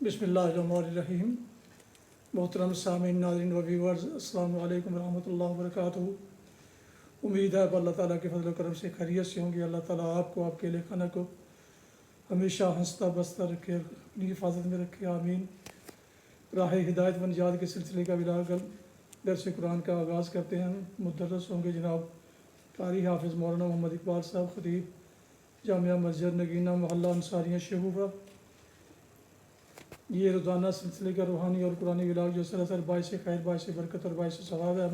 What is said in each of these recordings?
بسم اللہ الرحمن الرحیم۔ محترم سامعین، ناظرین و ویورز، السلام علیکم ورحمۃ اللہ وبرکاتہ۔ امید ہے اللہ تعالیٰ کے فضل و کرم سے خیریت سے ہوں گے۔ اللہ تعالیٰ آپ کو، آپ کے اہل خانہ کو ہمیشہ ہنستا بستا رکھے، اپنی حفاظت میں رکھے، آمین۔ راہ ہدایت و نجات کے سلسلے کا بلاغل درس قرآن کا آغاز کرتے ہیں۔ مدرس ہوں گے جناب قاری حافظ مولانا محمد اقبال صاحب، خطیب جامعہ مسجد نگینہ محلہ انصاریہ شگوفہ۔ یہ روزانہ سلسلے کا روحانی اور قرآنی ولاغ جو سراسر باعث خیر، باعث برکت اور باعث ثواب ہے،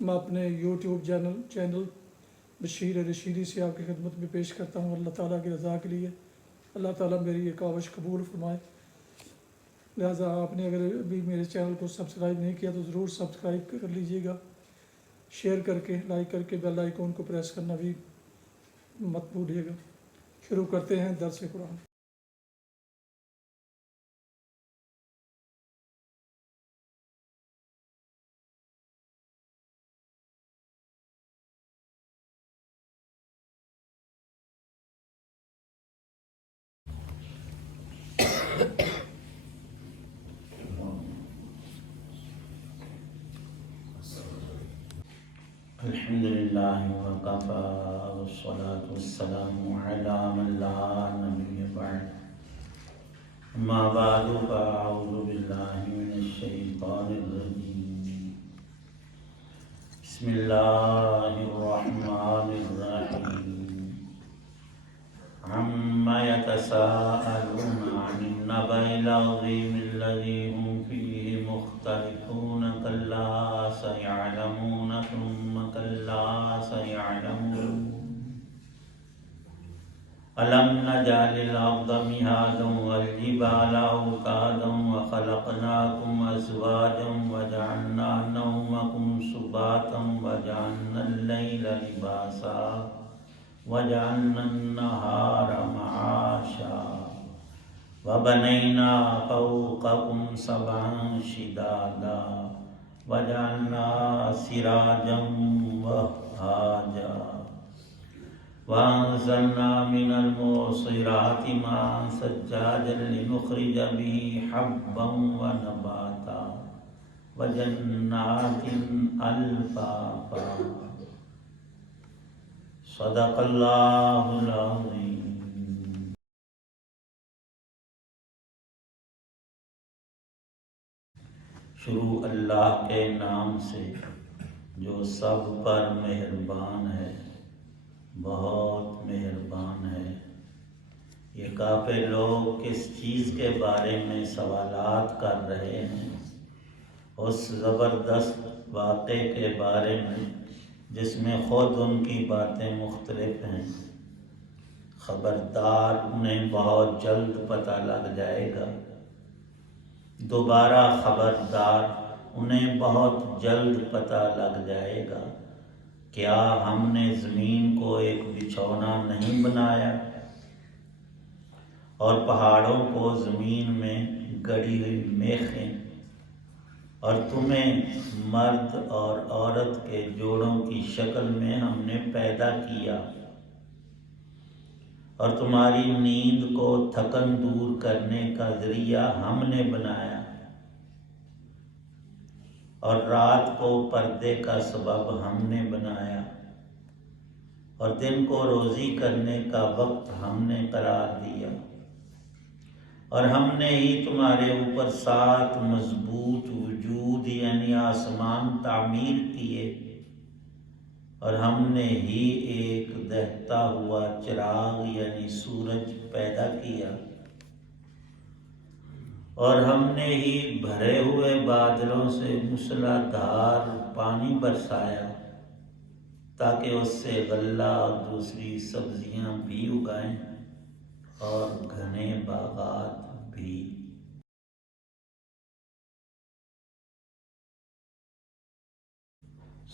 میں اپنے یوٹیوب چینل بشیر رشیدی سے آپ کی خدمت میں پیش کرتا ہوں، اللہ تعالیٰ کی رضا کے لیے۔ اللہ تعالیٰ میری یہ کاوش قبول فرمائے۔ لہٰذا آپ نے اگر ابھی میرے چینل کو سبسکرائب نہیں کیا تو ضرور سبسکرائب کر لیجیے گا، شیئر کر کے، لائک کر کے بیل آئیکن کو پریس کرنا بھی مت بھولیے گا۔ شروع کرتے ہیں درس قرآن۔ الحمدللہ وکفی والصلاة والسلام علی من لا نبی بعد، اما بعد فاعوذ باللہ من الشیطان الرجیم، بسم اللہ الرحمن الرحیم، عما یتساءلون عن النبأ العظیم الذی هم فیہ مختلفون کلا سیعلمون ثم کلا سیعلمون ألم نجعل الأرض مهادا والجبال أوتادا وخلقناكم أزواجا وجعلنا نومكم سباتا وجعلنا الليل لباسا وجعلنا النهار معاشا وبنينا فوقكم سبعا شدادا وجعلنا سراجا وهاجا وأنزلنا من المعصرات ماء ثجاجا لنخرج به حبا ونباتا وجنات ألفافا صدق اللہ العظیم۔ شروع اللہ کے نام سے جو سب پر مہربان ہے، بہت مہربان ہے۔ یہ کافر لوگ کس چیز کے بارے میں سوالات کر رہے ہیں؟ اس زبردست واقعے کے بارے میں جس میں خود ان کی باتیں مختلف ہیں۔ خبردار، انہیں بہت جلد پتہ لگ جائے گا۔ دوبارہ خبردار، انہیں بہت جلد پتہ لگ جائے گا۔ کیا ہم نے زمین کو ایک بچھونا نہیں بنایا اور پہاڑوں کو زمین میں گڑی ہوئی میخیں، اور تمہیں مرد اور عورت کے جوڑوں کی شکل میں ہم نے پیدا کیا، اور تمہاری نیند کو تھکن دور کرنے کا ذریعہ ہم نے بنایا، اور رات کو پردے کا سبب ہم نے بنایا، اور دن کو روزی کرنے کا وقت ہم نے قرار دیا، اور ہم نے ہی تمہارے اوپر 7 مضبوط وجود یعنی آسمان تعمیر کیے، اور ہم نے ہی ایک دہتا ہوا چراغ یعنی سورج پیدا کیا، اور ہم نے ہی بھرے ہوئے بادلوں سے موسلا دھار پانی برسایا تاکہ اس سے غلہ اور دوسری سبزیاں بھی اگائیں اور گھنے باغات بھی۔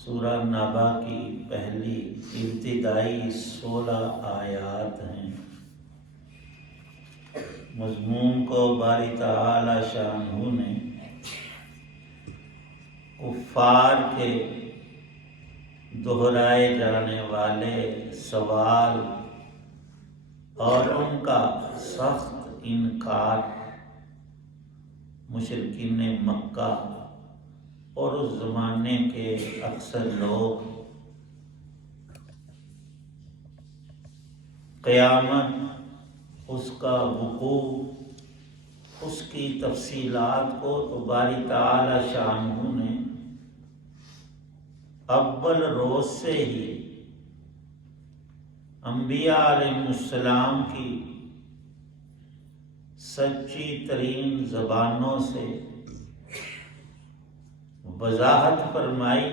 سورہ نبا کی پہلی ابتدائی 16 آیات ہیں۔ مضمون کو باری تعالی شانہ نے کفار کے دہرائے جانے والے سوال اور ان کا سخت انکار مشرکین مکہ اور اس زمانے کے اکثر لوگ قیامت، اس کا وقوع، اس کی تفصیلات کو تو باری تعالی شانہ نے اول روز سے ہی انبیاء علیہ السلام کی سچی ترین زبانوں سے وضاحت فرمائی،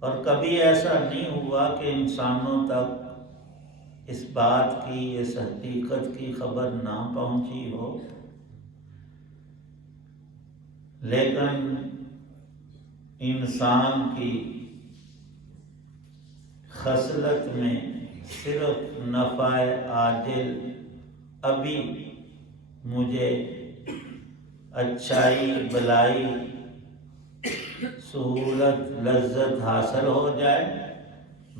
اور کبھی ایسا نہیں ہوا کہ انسانوں تک اس بات کی، اس حقیقت کی خبر نہ پہنچی ہو، لیکن انسان کی خصلت میں صرف نفع عاجل، ابھی مجھے اچھائی، بلائی، سہولت، لذت حاصل ہو جائے،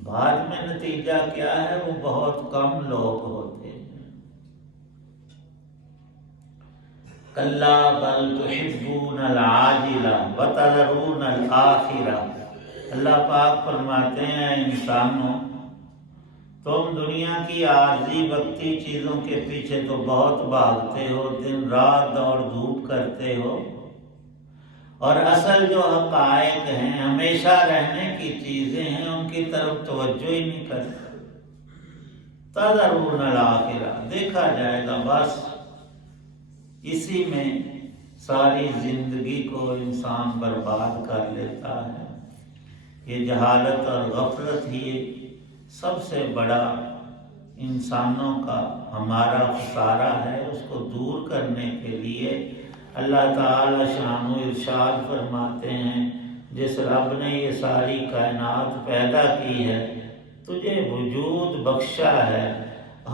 بعد میں نتیجہ کیا ہے وہ بہت کم لوگ ہوتے ہیں۔ کلا بل تحبون العاجلہ وتذرون الآخرہ۔ اللہ پاک فرماتے ہیں انسانوں، تم دنیا کی عارضی وقتی چیزوں کے پیچھے تو بہت بھاگتے ہو، دن رات دوڑ دھوپ کرتے ہو، اور اصل جو حقائق ہیں، ہمیشہ رہنے کی چیزیں ہیں، ان کی طرف توجہ ہی نہیں کرتے۔ تذرون الآخرہ، دیکھا جائے گا، بس اسی میں ساری زندگی کو انسان برباد کر لیتا ہے۔ یہ جہالت اور غفلت ہی سب سے بڑا انسانوں کا ہمارا خسارہ ہے۔ اس کو دور کرنے کے لیے اللہ تعالی شانہ ارشاد فرماتے ہیں، جس رب نے یہ ساری کائنات پیدا کی ہے، تجھے وجود بخشا ہے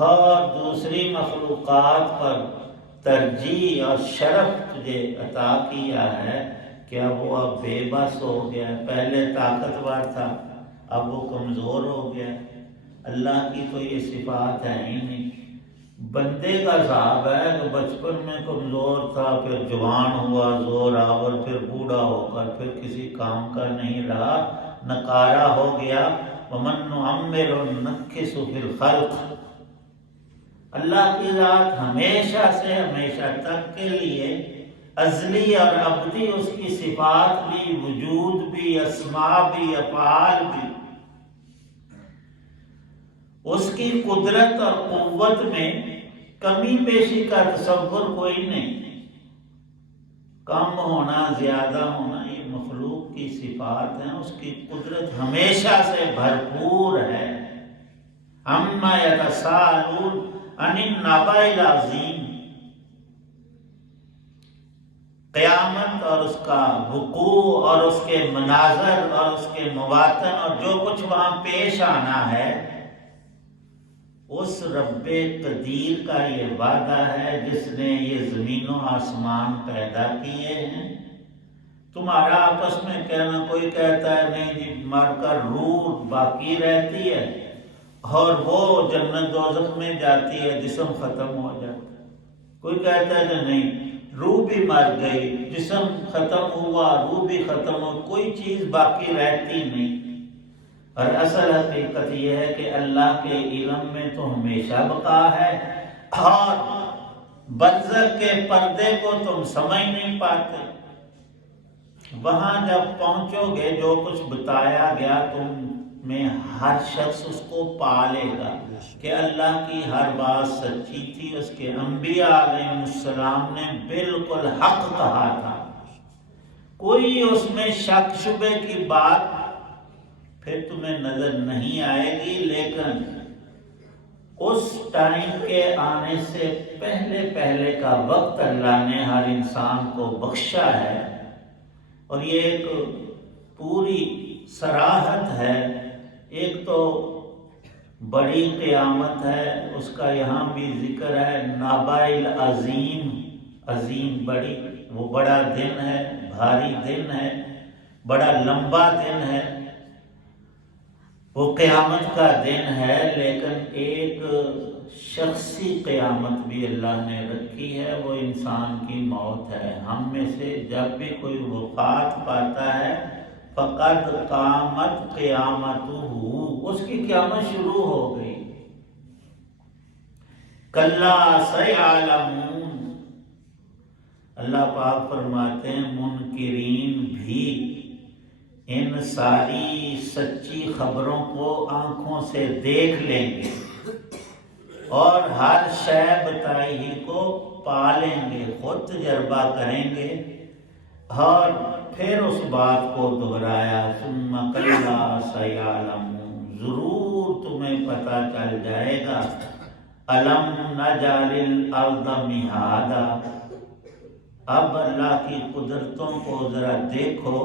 اور دوسری مخلوقات پر ترجیح اور شرف تجھے عطا کیا ہے، کیا وہ اب بے بس ہو گیا؟ پہلے طاقتور تھا، اب وہ کمزور ہو گیا؟ اللہ کی تو یہ صفات ہے ہی نہیں۔ بندے کا حساب ہے کہ بچپن میں کمزور تھا، پھر جوان ہوا زور آور، پھر بوڑھا ہو کر پھر کسی کام کا نہیں رہا، نکارا ہو گیا۔ وَمَن نُعَمِّرْهُ نُنَكِّسْهُ فِي الْخَلْقِ۔ اللہ کی ذات ہمیشہ سے ہمیشہ تک کے لیے ازلی اور ابدی، اس کی صفات بھی، وجود بھی، اسماء بھی، افعال بھی، اس کی قدرت اور قوت میں کمی بیشی کا تصور کوئی نہیں۔ کم ہونا، زیادہ ہونا، یہ مخلوق کی صفات ہیں۔ اس کی قدرت ہمیشہ سے بھرپور ہے۔ عَمَّا يَتَسَاءَلُونَ عَنِ النَّبَإِ الْعَظِيمِ۔ قیامت اور اس کا وقوع اور اس کے مناظر اور اس کے مواطن اور جو کچھ وہاں پیش آنا ہے، اس رب قدیر کا یہ وعدہ ہے جس نے یہ زمین و آسمان پیدا کیے ہیں۔ تمہارا آپس میں کہنا، کوئی کہتا ہے نہیں جی مر کر روح باقی رہتی ہے اور وہ جنت دوزخ میں جاتی ہے، جسم ختم ہو جاتا ہے۔ کوئی کہتا ہے کہ نہیں، روح بھی مر گئی، جسم ختم ہوا، روح بھی ختم ہو، کوئی چیز باقی رہتی نہیں۔ اور اصل حقیقت یہ ہے کہ اللہ کے علم میں تو ہمیشہ بقا ہے، اور برزخ کے پردے کو تم سمجھ نہیں پاتے۔ وہاں جب پہنچو گے، جو کچھ بتایا گیا تم میں ہر شخص اس کو پالے گا کہ اللہ کی ہر بات سچی تھی، اس کے انبیاء علیہ السلام نے بالکل حق کہا تھا، کوئی اس میں شک شبے کی بات پھر تمہیں نظر نہیں آئے گی۔ لیکن اس ٹائم کے آنے سے پہلے پہلے کا وقت اللہ نے ہر انسان کو بخشا ہے، اور یہ ایک پوری صراحت ہے۔ ایک تو بڑی قیامت ہے، اس کا یہاں بھی ذکر ہے، نابائل عظیم، عظیم بڑی، وہ بڑا دن ہے، بھاری دن ہے، بڑا لمبا دن ہے، وہ قیامت کا دن ہے۔ لیکن ایک شخصی قیامت بھی اللہ نے رکھی ہے، وہ انسان کی موت ہے۔ ہم میں سے جب بھی کوئی وفات پاتا ہے فقد قامت قیامتہ، اس کی قیامت شروع ہو گئی۔ کلا سیعلمون، اللہ پاک فرماتے ہیں منکرین بھی ان ساری سچی خبروں کو آنکھوں سے دیکھ لیں گے اور ہر شے بتائی ہی کو پا لیں گے، خود تجربہ کریں گے، اور پھر اس بات کو دہرایا ثم کلا سیعلمون، ضرور تمہیں پتہ چل جائے گا۔ الم نجعل الارض مہادا، اب اللہ کی قدرتوں کو ذرا دیکھو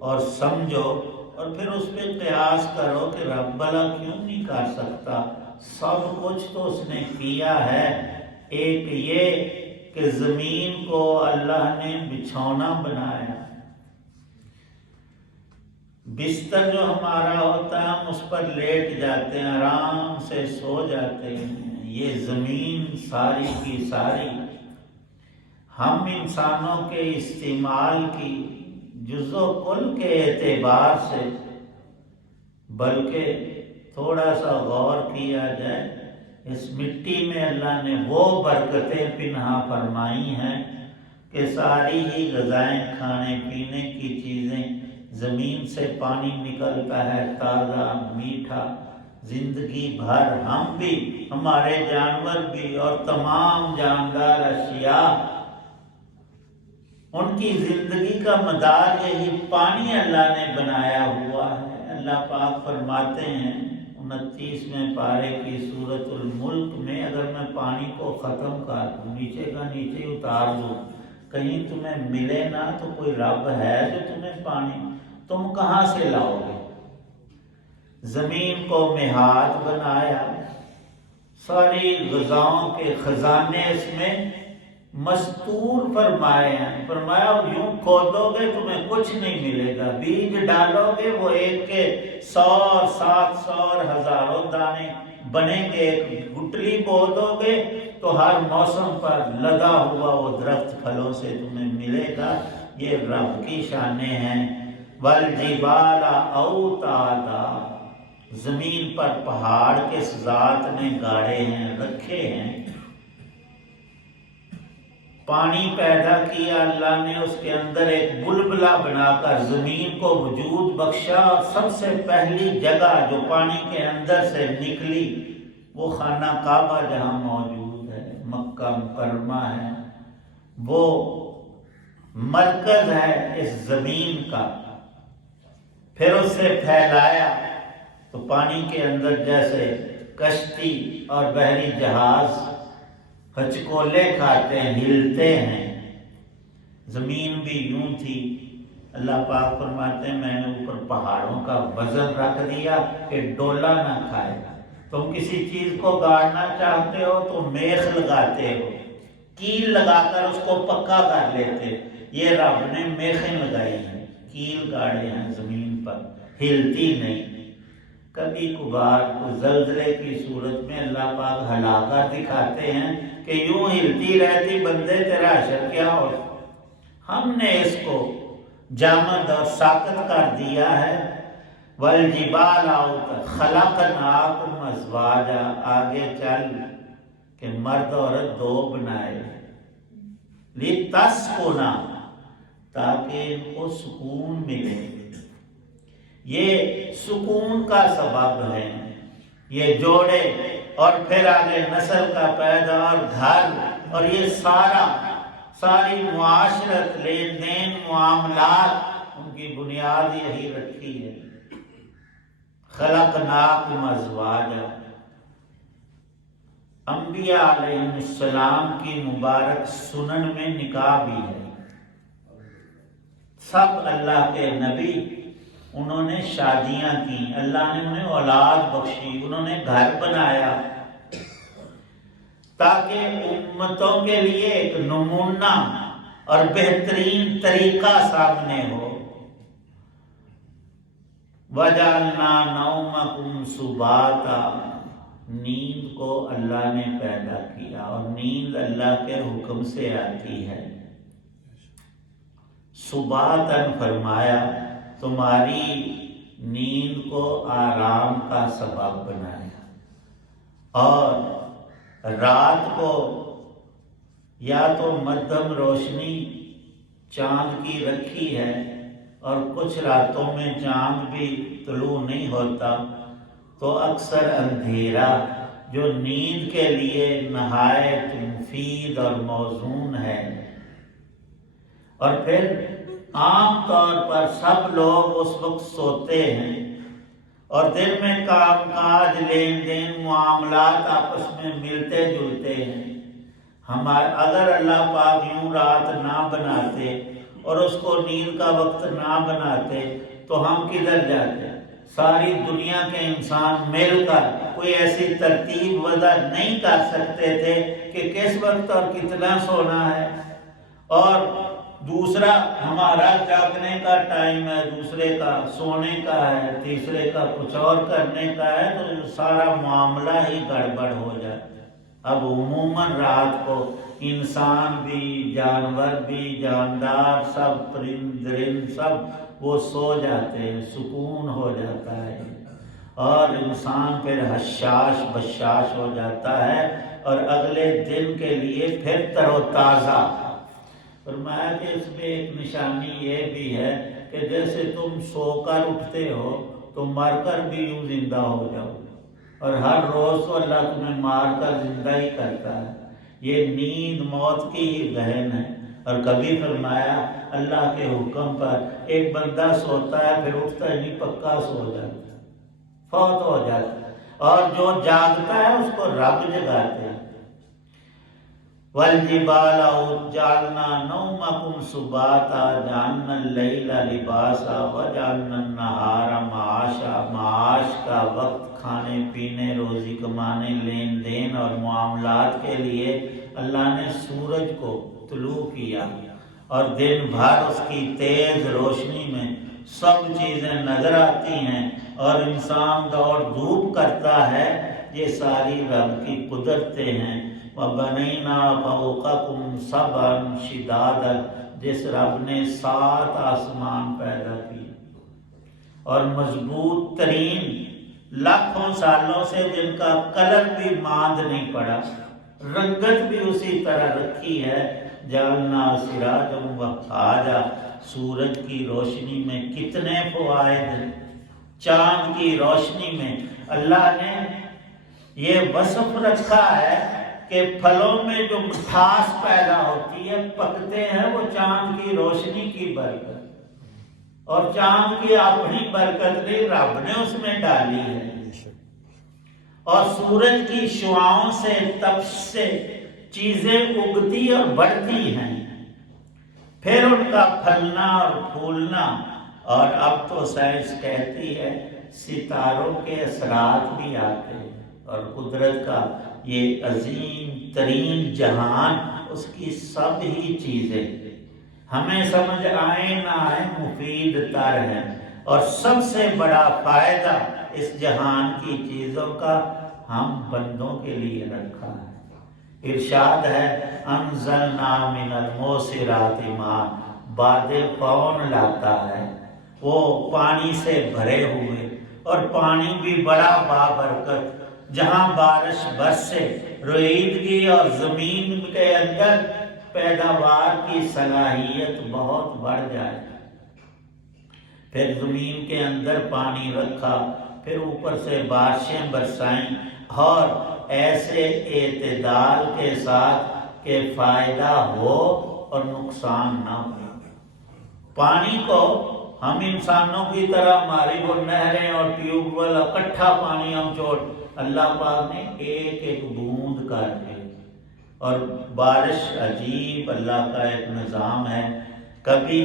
اور سمجھو، اور پھر اس پہ قیاس کرو کہ رب بھلا کیوں نہیں کر سکتا، سب کچھ تو اس نے کیا ہے۔ ایک یہ کہ زمین کو اللہ نے بچھونا بنایا، بستر جو ہمارا ہوتا ہے ہم اس پر لیٹ جاتے ہیں، آرام سے سو جاتے ہیں، یہ زمین ساری کی ساری ہم انسانوں کے استعمال کی جز و کل کے اعتبار سے، بلکہ تھوڑا سا غور کیا جائے، اس مٹی میں اللہ نے وہ برکتیں پنہا فرمائی ہیں کہ ساری ہی غذائیں، کھانے پینے کی چیزیں، زمین سے پانی نکلتا ہے تازہ میٹھا، زندگی بھر ہم بھی، ہمارے جانور بھی، اور تمام جاندار اشیاء، ان کی زندگی کا مدار یہی پانی اللہ نے بنایا ہوا ہے۔ اللہ پاک فرماتے ہیں 29ویں پارے کی سورۃ الملک میں، اگر میں پانی کو ختم کر دوں، نیچے کا نیچے اتار دوں، کہیں تمہیں ملے نہ تو کوئی رب ہے جو تمہیں پانی، تم کہاں سے لاؤ گے؟ زمین کو مہاد بنایا، ساری غذاؤں کے خزانے اس میں مستور فرمائے ہیں، فرمایا یوں کھودو گے تمہیں کچھ نہیں ملے گا، بیج ڈالو گے وہ ایک کے 100 اور 700 اور ہزاروں دانے بنیں گے، ایک گٹلی بو دو گے تو ہر موسم پر لدا ہوا وہ درخت پھلوں سے تمہیں ملے گا۔ یہ رب کی شانیں ہیں۔ والجبال اوتادا، زمین پر پہاڑ کس ذات نے گاڑے ہیں، رکھے ہیں۔ پانی پیدا کیا اللہ نے، اس کے اندر ایک بلبلہ بنا کر زمین کو وجود بخشا، اور سب سے پہلی جگہ جو پانی کے اندر سے نکلی وہ خانہ کعبہ جہاں موجود ہے، مکہ مکرمہ ہے، وہ مرکز ہے اس زمین کا۔ پھر اس سے پھیلایا تو پانی کے اندر جیسے کشتی اور بحری جہاز ہچکولے کھاتے ہیں، ہلتے ہیں، زمین بھی یوں تھی۔ اللہ پاک فرماتے ہیں میں نے اوپر پہاڑوں کا وزن رکھ دیا کہ ڈولا نہ کھائے۔ تم کسی چیز کو گاڑنا چاہتے ہو تو میخ لگاتے ہو، کیل لگا کر اس کو پکا کر لیتے، یہ رب نے میخیں لگائی ہیں، کیل گاڑے ہیں زمین پر، ہلتی نہیں۔ کبھی کبھار زلزلے کی صورت میں اللہ پاک ہلا کر دکھاتے ہیں کہ یوں ہلتی رہتی بندے تیرا حشر کیا ہو۔ ہم نے اس کو جامد اور ساکت کر دیا ہے۔ والجبال خلقناکم ازواجا، آگے چل کہ مرد عورت دو بنائے، لتسکنا، تاکہ ان کو سکون ملے، یہ سکون کا سبب ہے یہ جوڑے، اور پھر آگے نسل کا پیدا اور گھر، اور یہ ساری معاشرت، لین دین، معاملات، ان کی بنیاد یہی رکھی ہے۔ خلقناکم ازواجا، انبیاء علیہ السلام کی مبارک سنن میں نکاح بھی ہے۔ سب اللہ کے نبی، انہوں نے شادیاں کی، اللہ نے انہیں اولاد بخشی، انہوں نے گھر بنایا، تاکہ امتوں کے لیے ایک نمونہ اور بہترین طریقہ سامنے ہو۔ وَجَعَلْنَا نَوْمَكُمْ سُبَاتًا، نیند کو اللہ نے پیدا کیا، اور نیند اللہ کے حکم سے آتی ہے۔ سباتن فرمایا تمہاری نیند کو آرام کا سبب بنایا، اور رات کو یا تو مدھم روشنی چاند کی رکھی ہے، اور کچھ راتوں میں چاند بھی طلوع نہیں ہوتا، تو اکثر اندھیرا جو نیند کے لیے نہایت مفید اور موزون ہے۔ اور پھر عام طور پر سب لوگ اس وقت سوتے ہیں، اور دن میں کام کاج لین دین معاملات آپس میں ملتے جلتے ہیں۔ اگر اللہ پاک یوں رات نہ بناتے اور اس کو نیند کا وقت نہ بناتے تو ہم کدھر جاتے؟ ساری دنیا کے انسان مل کر کوئی ایسی ترتیب وضع نہیں کر سکتے تھے کہ کس وقت اور کتنا سونا ہے، اور دوسرا ہمارا جاگنے کا ٹائم ہے، دوسرے کا سونے کا ہے، تیسرے کا کچھ اور کرنے کا ہے، تو سارا معاملہ ہی گڑبڑ ہو جاتا ہے۔ اب عموماً رات کو انسان بھی، جانور بھی، جاندار سب، پرند درند سب وہ سو جاتے ہیں، سکون ہو جاتا ہے، اور انسان پھر حشاش بشاش ہو جاتا ہے، اور اگلے دن کے لیے پھر تر و تازہ۔ فرمایا کہ اس میں ایک نشانی یہ بھی ہے کہ جیسے تم سو کر اٹھتے ہو تو مر کر بھی یوں زندہ ہو جاؤ، اور ہر روز تو اللہ تمہیں مار کر زندہ ہی کرتا ہے۔ یہ نیند موت کی ہی بہن ہے۔ اور کبھی فرمایا اللہ کے حکم پر ایک بندہ سوتا ہے پھر اٹھتا ہی نہیں، پکا سو جاتا ہے، فوت ہو جاتا ہے، اور جو جاگتا ہے اس کو رب جگاتے ہیں۔ وَالْجِبَالَ جَعَلْنَا نَوْمَكُمْ سُبَاتًا جَعَلْنَا اللَّيْلَ لِبَاسًا وَجَعَلْنَا النَّهَارَ مَعَاشًا۔ معاش کا وقت کھانے پینے، روزی کمانے، لین دین اور معاملات کے لیے اللہ نے سورج کو طلوع کیا، اور دن بھر اس کی تیز روشنی میں سب چیزیں نظر آتی ہیں، اور انسان دوڑ دھوپ کرتا ہے۔ یہ ساری رب کی قدرتیں ہیں۔ وَبَنَيْنَا فَوْقَكُمْ سَبْعًا شِدَادًا، جس رب نے 7 آسمان پیدا کی، اور مضبوط ترین، لاکھوں سالوں سے جن کا کلر بھی ماند نہیں پڑا، رنگت بھی اسی طرح رکھی ہے۔ جعلنا سراجا وہاجا، سورج کی روشنی میں کتنے فوائد ہیں، چاند کی روشنی میں اللہ نے یہ وصف رکھا ہے کہ پھلوں میں جو مٹھاس پیدا ہوتی ہے، پکتے ہیں، وہ چاند کی روشنی کی برکت، اور چاند کی اپنی برکت نہیں، رب نے اس میں ڈالی ہے۔ اور سورج کی شعاؤں سے، تپش سے چیزیں اگتی اور بڑھتی ہیں، پھر ان کا پھلنا اور پھولنا، اور اب تو سائنس کہتی ہے ستاروں کے اثرات بھی آتے ہیں، اور قدرت کا یہ عظیم ترین جہان، اس کی سب ہی چیزیں ہمیں سمجھ آئے نہ آئے مفید تر ہیں، اور سب سے بڑا فائدہ اس جہان کی چیزوں کا ہم بندوں کے لیے رکھا ہے۔ ارشاد ہے انزلنا من الموسرات ماء، بادل کون لاتا ہے؟ وہ پانی سے بھرے ہوئے، اور پانی بھی بڑا بابرکت، جہاں بارش برسے، رویدگی اور زمین کے اندر پیداوار کی صلاحیت بہت بڑھ جائے۔ پھر زمین کے اندر پانی رکھا، پھر اوپر سے بارشیں برسائیں، اور ایسے اعتدال کے ساتھ کہ فائدہ ہو اور نقصان نہ ہو۔ پانی کو ہم انسانوں کی طرح ہماری وہ نہریں اور ٹیوب ویل اکٹھا پانی ہم چھوڑ، اللہ پاک نے ایک ایک بوند کر دی، اور بارش عجیب اللہ کا ایک نظام ہے۔ کبھی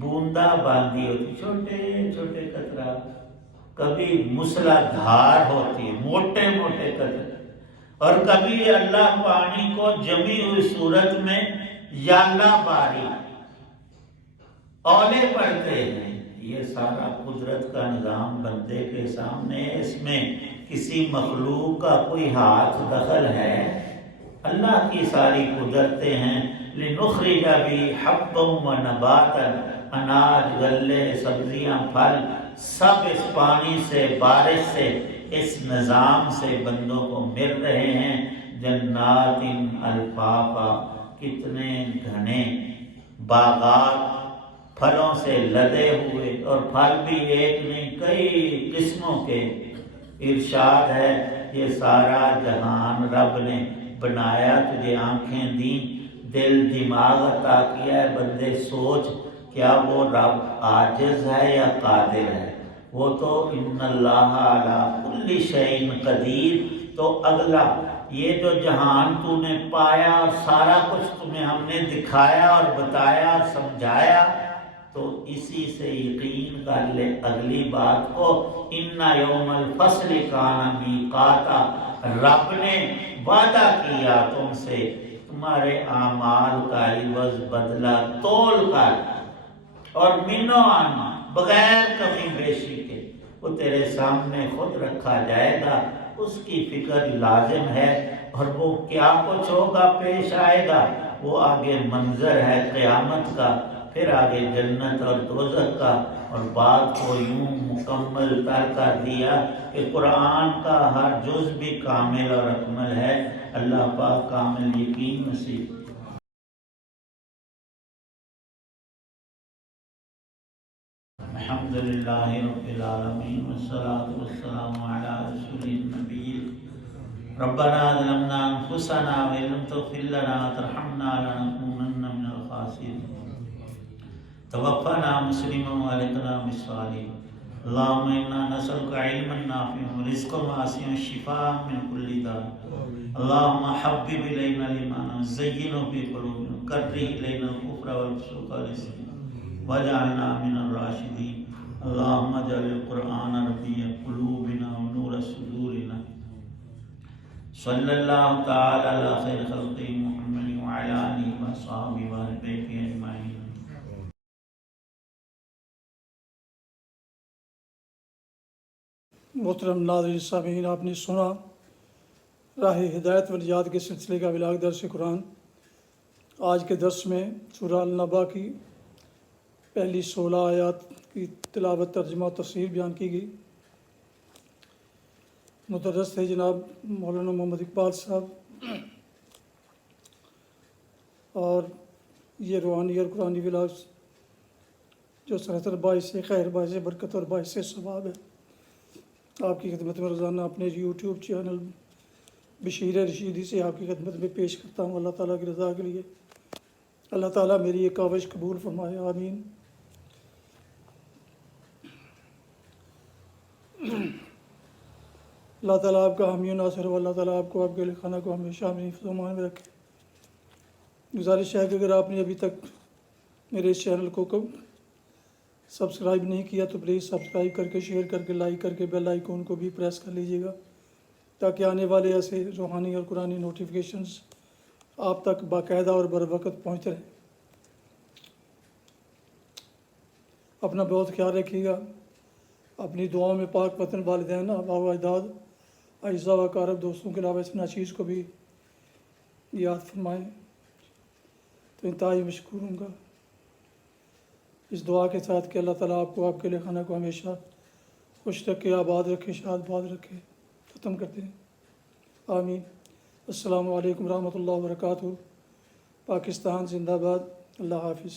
بوندا باندھی ہوتی، چھوٹے چھوٹے قطرات، کبھی موسلادھار ہوتی ہے، موٹے موٹے قطرے، اور کبھی اللہ پانی کو جمی ہوئی صورت میں یالا باری اولے پڑتے ہیں۔ یہ سارا قدرت کا نظام بندے کے سامنے ہے، اس میں کسی مخلوق کا کوئی ہاتھ دخل ہے؟ اللہ کی ساری قدرتیں ہیں۔ لنخرج بھی حبا و نباتا، اناج، غلے، سبزیاں، پھل، سب اس پانی سے، بارش سے، اس نظام سے بندوں کو مل رہے ہیں۔ جنات الفافا، کتنے گھنے باغات پھلوں سے لدے ہوئے، اور پھل بھی ایک نہیں کئی قسموں کے۔ ارشاد ہے یہ سارا جہان رب نے بنایا، تجھے آنکھیں دیں، دل دماغ عطا کیا ہے، بندے سوچ کیا وہ رب عاجز ہے یا قادر ہے؟ وہ تو ان اللہ علی کل شیء قدیر۔ تو اگلا یہ جو جہان تو نے پایا اور سارا کچھ تمہیں ہم نے دکھایا اور بتایا اور سمجھایا، تو اسی سے یقین کر لے اگلی بات کو، ان یوم الفصل کان میقاتا، رب نے وعدہ کیا تم سے تمہارے اعمال کا عوض بدلہ تول کر، اور منو آنا بغیر کمی بیشی کے وہ تیرے سامنے خود رکھا جائے گا۔ اس کی فکر لازم ہے، اور وہ کیا کچھ ہوگا پیش آئے گا، وہ آگے منظر ہے قیامت کا، پھر آگے جنت اور دوزخ کا، اور بات کو یوں مکمل کر دیا کہ قرآن کا ہر جز بھی کامل اور اکمل ہے۔ اللہ پاک کامل یقین نصیب۔ الحمدللہ رب العالمین والصلاة والسلام علی رسول النبی۔ ربنا ظلمنا انفسنا وان لم تغفر لنا وترحمنا لنكونن من الخاسرین۔ توفنا مسلما والحقنا بالصالحین۔ اللهم انا نسألك علما نافعا ورزقا واسعا وشفاء من كل داء۔ اللهم حبب الينا الايمان وزينه في قلوبنا وكره الينا الكفر والفسوق والعصيان واجعلنا من الراشدين۔ اللهم اجعل القرآن ربيع قلوبنا ونور صدورنا۔ صلی اللہ تعالی علی خیر خلقہ محمد وعلی آلہ وصحبہ وآل بیتہ اجمعین۔ محترم ناظرین سامعین، آپ نے سنا راہ ہدایت و نجات کے سلسلے کا ولاغ درس قرآن۔ آج کے درس میں سورہ النبا کی پہلی 16 آیات کی تلاوت، ترجمہ و تفسیر بیان کی گئی۔ مدرس تھے جناب مولانا محمد اقبال صاحب، اور یہ روحانی اور قرآنی ولاغ جو سراسر باعث خیر، باعث برکت اور باعث ثواب ہے، آپ کی خدمت میں روزانہ اپنے یوٹیوب چینل بشیر رشیدی سے آپ کی خدمت میں پیش کرتا ہوں، اللہ تعالیٰ کی رضا کے لیے۔ اللہ تعالیٰ میری یہ کاوش قبول فرمائے، آمین۔ اللہ تعالیٰ آپ کا حامی و ناصر ہو، اللہ تعالیٰ آپ کو، آپ کے اہل خانہ کو ہمیشہ اپنی حفظ و امان میں رکھے۔ گزارش ہے کہ اگر آپ نے ابھی تک میرے اس چینل کو سبسکرائب نہیں کیا تو پلیز سبسکرائب کر کے، شیئر کر کے، لائک کر کے بیل آئیکن کو بھی پریس کر لیجیے گا، تاکہ آنے والے ایسے روحانی اور قرآنی نوٹیفیکیشنز آپ تک باقاعدہ اور بر وقت پہنچتے رہیں۔ اپنا بہت خیال رکھیے گا، اپنی دعاؤں میں پاک وطن، والدین، آباء و اجداد، اعزاء و اقارب، دوستوں کے علاوہ اس ناچیز کو بھی یاد فرمائیں تو انتہائی مشکور ہوں گا، اس دعا کے ساتھ کہ اللہ تعالیٰ آپ کو، آپ کے اہل خانہ کو ہمیشہ خوش رکھے، آباد رکھے، شاد باد رکھے۔ ختم کرتے ہیں، آمین۔ السلام علیکم ورحمۃ اللہ وبرکاتہ۔ پاکستان زندہ باد۔ اللہ حافظ۔